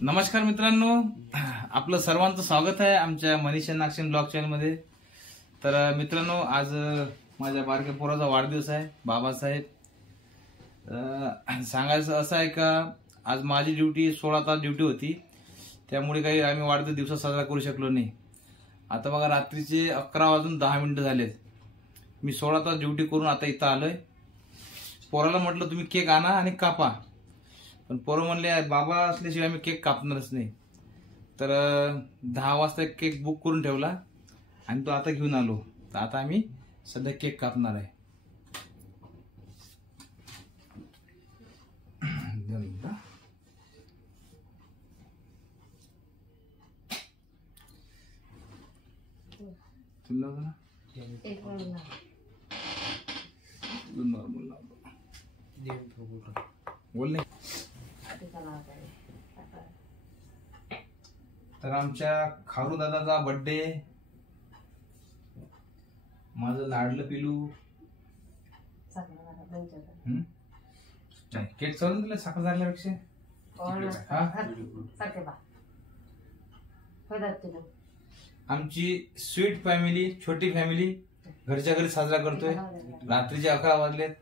नमस्कार मित्रांनो, आपलं सर्वांचं स्वागत आहे आमच्या मनीषा नागशेन ब्लॉग चॅनल मध्ये। तर मित्रांनो, आज माझ्या बारक्या पोराचा वाढदिवस आहे। बाबासाहेब, सांगायचं असं आहे का आज माझी ड्युटी 16 तास ड्युटी होती, त्यामुळे काही आम्ही वाढदिवस दिवस साजरा करू शकलो नाही। आता बघा रात्रीचे 11:10 झालेत। मी 16 तास ड्युटी करून आता इथं आलोय। पोराला म्हटलं तुम्ही केक आणा आणि कापा, पण पोरं म्हणले बाबा असल्याशिवाय आम्ही केक कापणारच नाही। तर 10 वाजता एक केक बुक करून ठेवला आणि तो आता घेऊन आलो। तर आता आम्ही सध्या केक कापणार आहे। बोल नाही। तर आमच्या खारू दादाचा बर्थडे, माझं लाडलं पिलू केक चालून दिलं साखर झाल्यापेक्षा। आमची स्वीट फॅमिली, छोटी फॅमिली घरच्या घरी साजरा करतोय। रात्रीचे 11 वाजलेत,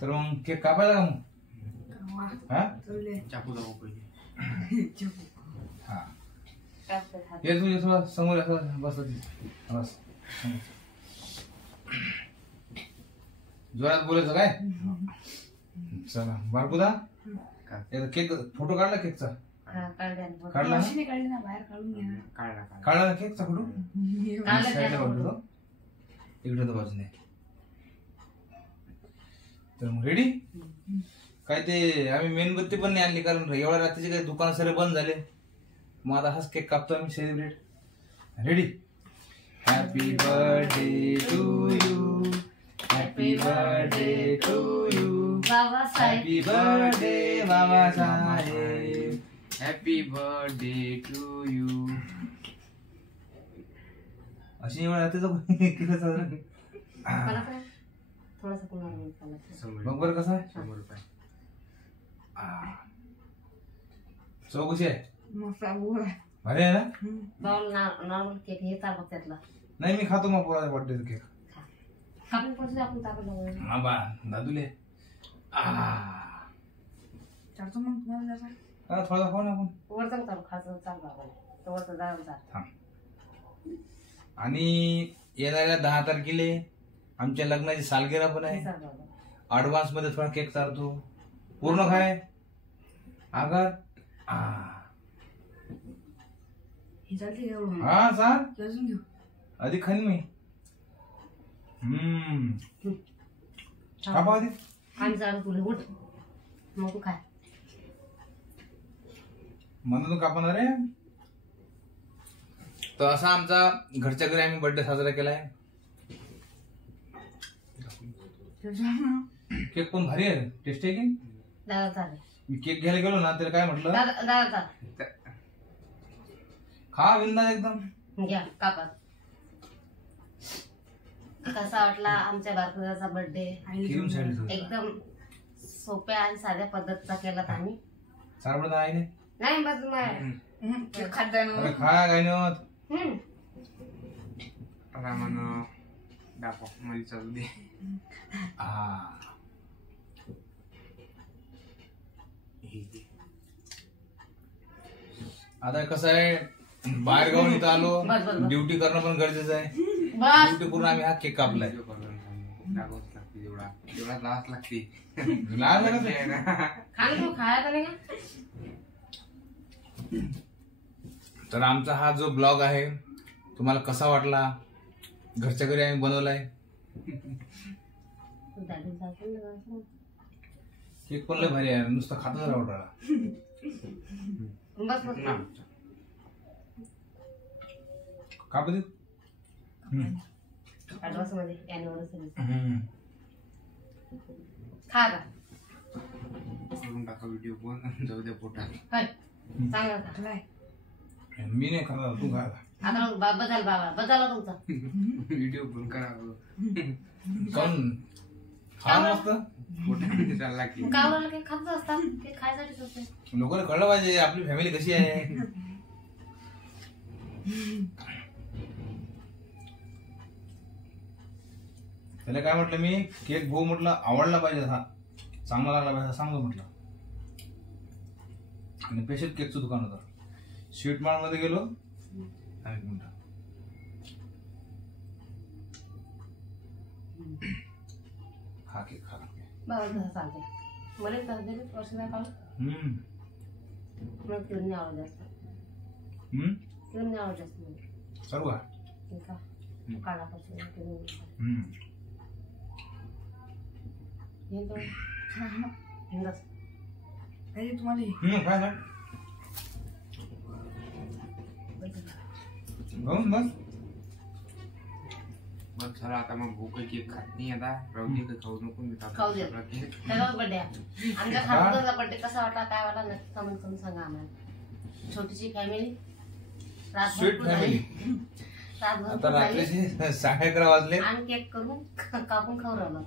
तर मग केक कापायला का मग? चाकू दाखव पहिले। ये तू थोडा समोर बस बस, जोरात बोलायचं काय? चला बारकुदा, केक फोटो काढला केकचा? काढला ना केकचा फोटो? इकडे तर बाजूने। तर मग रेडी काय ते आम्ही मेणबत्ती पण नाही आणली, कारण एवढ्या रात्रीचे काही दुकान सर्व बंद झाले। मग आता हाच केक कापतो आम्ही celebrate. Ready? Happy birthday to you, happy birthday to you, happy birthday Babasaheb, happy birthday to you. अशी एवढ्या रात्रीचं केलं साजरा। मग बरं कसं आहे? 100 रुपये। चव कशी आहे? भारी आहे ना? नॉर्मल केक हे चाल त्यातला नाही, मी खातो मग पोराचा बर्थडेचा केक। आपण कसं आपण ताकद हा बा दादूले थोडा खाऊ ना आपण। वरचं चालू खायचं चाल बाबा, तो वरचं जाऊन चाल। आणि येणाऱ्या 10 तारखेला आमच्या लग्नाची सालगिरह पण आहे। ऍडव्हान्स मध्ये थोडा केक चालतो, पूर्ण खाय आगर। हा चाल अधिक खाईन मी। कापा आधी आणि चाल तुला उठ, मग तू खाय। म्हणून कापणार आहे। तर असा आमचा घरच्या घरी आम्ही बर्थडे साजरा केलाय। केक पण भारी आहे, टेस्ट आहे की? दादा चालेल। मी केक घ्यायला गेलो ना, त्याला काय म्हटलं, दादा चाल खा बिंदा एकदम घ्या कापा। कसा वाटला आमच्या बारकुदाचा बर्थडे? एकदम सोप्या आणि साध्या पद्धतीचा केला आम्ही। सारबड आहे नाही बस अरे खा काय नाही रामान दाखव मला चालू दे। आता कसं आहे, बाहेर गावून इथं आलो, ड्युटी करणं पण गरजेचं आहे। ड्युटी करून आम्ही हा केक कापलाय। तर आमचा हा जो ब्लॉग आहे तुम्हाला कसा वाटला? घरच्या घरी आम्ही बनवलाय। केक पण लय भारी आहे, नुसतं खातच राहू। का बघ ऍडव्हान्स मध्ये अॅनिव्हर्सरी खा का करून टाका व्हिडिओ पण जाऊ दे पोटात। चांगला खाल्लाय मी नाही खाणार, तू खा। आता बदल बाबा बदला तुमचा व्हिडिओ पण करा कोण खा मस्त। पोटामध्ये चालला की गावाला केक खातच असतात, केक खायसाठीच असते. लोकांना कळलं पाहिजे आपली फॅमिली कशी आहे. त्याला काय म्हटलं मी, केक भाऊ म्हटलं आवडला पाहिजे, हा चांगला लागला पाहिजे सांगतो म्हटलं. आणि स्पेशल केकचं दुकान होतं. स्वीट मार्ट मध्ये गेलो. एक मिनिट, हा केक खा. बाबा तसं चालते. मला तसं दिलं वर्ष नाही काढून. मला क्रीम नाही आवडत जास्त. क्रीम नाही आवडत जास्त मला. सर्व का काढा पासून क्रीम. हे तो हिंदच अरे तुम्हाला काय ना बस बस झालं आता. मग भूक केक खात नाही आता. राहू दे, काही खाऊ नको. मी खाऊ दे. त्याचा बर्थडे आमच्या खासदाराचा बर्थडे कसा वाटला काय वाटला नक्की कमेंट करून सांगा आम्हाला. छोटीशी फॅमिली, स्वीट फॅमिली. आता रात्रीचे 11:30 वाजले आणि केक करून कापून खाऊ राहिलो.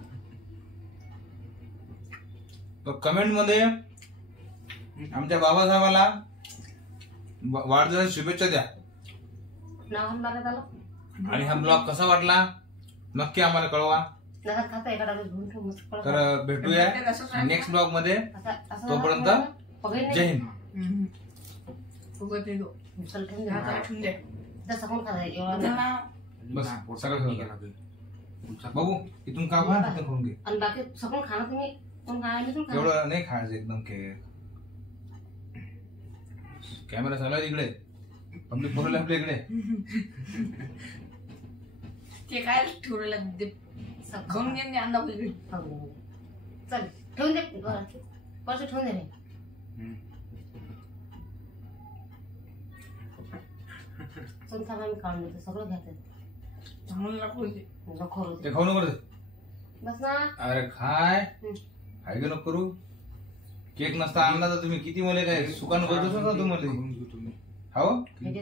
कमेंट मध्ये आमच्या बाबासाहेबाला वाढदिवसाच्या शुभेच्छा द्या. नाव लागत आलं. आणि हा ब्लॉग कसा वाटला नक्की आम्हाला कळवा. नका खाता एका डब्यात घेऊन ठेवू मस्त पडतं. तर भेटूया नेक्स्ट ब्लॉग मध्ये. तोपर्यंत जय हिंद. चल ठेवून दे. जसं कोण खाता एवढा बस सगळं बघू इथून का खाऊन घे. आणि बाकी सगळं खाणं तुम्ही कोण खायला तुम्ही एवढं नाही खायचं एकदम केक. कॅमेरा चालू आहे इकडे, पब्लिक बोलवलं आपल्या इकडे. ते काय ठेवलेलं खाऊन घे अंदा वगैरे. चल ठेवून दे. परत ठेवून दे. चल थांबा मी काढून देतो. सगळं घ्यायचं चांगलं नको ते खाऊ नको बस ना. अरे खाय काय गे नको करू. केक नसता आणला तर तुम्ही किती मला काय सुकान करतोस ना तुम्हाला. हो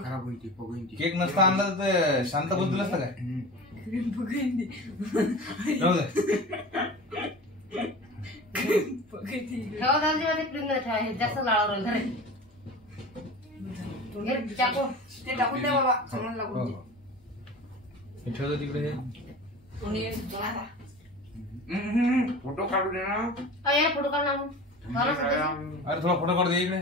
खराब होईल ती. केक नसता आणला तर शांत बोलतो नसता काय. ठेवा दादा क्रीम मध्ये ठेवा. हे जास्त लाळावर राहील. चाकू ते टाकून द्या बाबा. चांगलं लागून दे. हे ठेवतो तिकडे. फोटो काढू दे ना. फोटो काढून आणून अरे थोडा फोटो काढ दे इकडे.